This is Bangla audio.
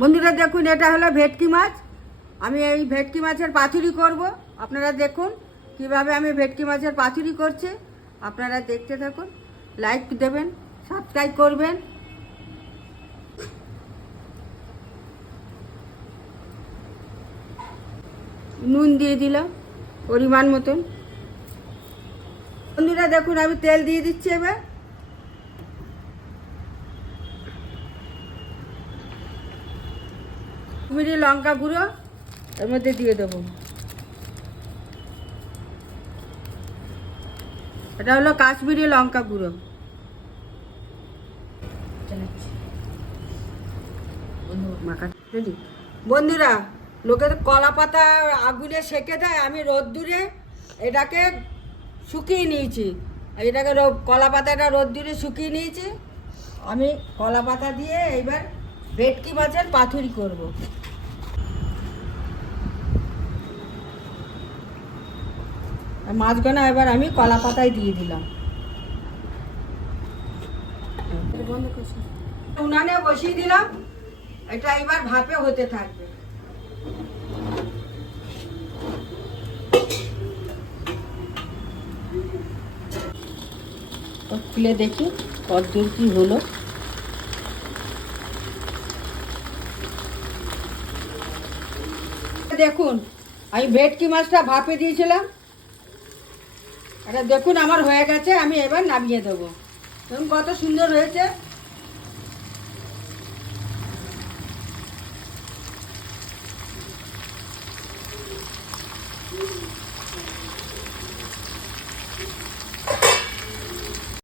বন্ধুরা দেখুন, এটা হলো ভেটকি মাছ। আমি এই ভেটকি মাছের পাতুরি করব। আপনারা দেখুন কিভাবে আমি ভেটকি মাছের পাতুরি করছি। আপনারা দেখতে থাকুন, লাইক দেবেন, সাবস্ক্রাইব করবেন। নুন দিয়ে দিলাম পরিমাণ মতন। বন্ধুরা দেখুন, আমি তেল দিয়ে দিচ্ছি। এবার কাশ্মীরি লঙ্কা গুঁড়ো এর মধ্যে দিয়ে দেবো। এটা হলো কাশ্মীরি লঙ্কা গুঁড়ো। বন্ধুরা, লোকে তো কলা পাতা আগুনে সেঁকে দেয়, আমি রোদ্দুরে এটাকে শুকিয়ে নিয়েছি। এটাকে কলা পাতাটা রোদ্দুরে শুকিয়ে নিয়েছি। আমি কলা পাতা দিয়ে এইবার ভেটকি মাছের পাতুরি করব। মাছগুলো এবার আমি কলা পাতায় দিয়ে দিলাম। উনানে বসিয়ে দিলাম, এটা এবার ভাপে হতে থাকবে। খুলে দেখি কতদূর কি হলো। দেখুন, আমি ভেটকি মাছটা ভাপে দিয়েছিলাম। এটা দেখুন আমার হয়ে গেছে। আমি এবার নামিয়ে দেবো। দেখুন কত সুন্দর হয়েছে।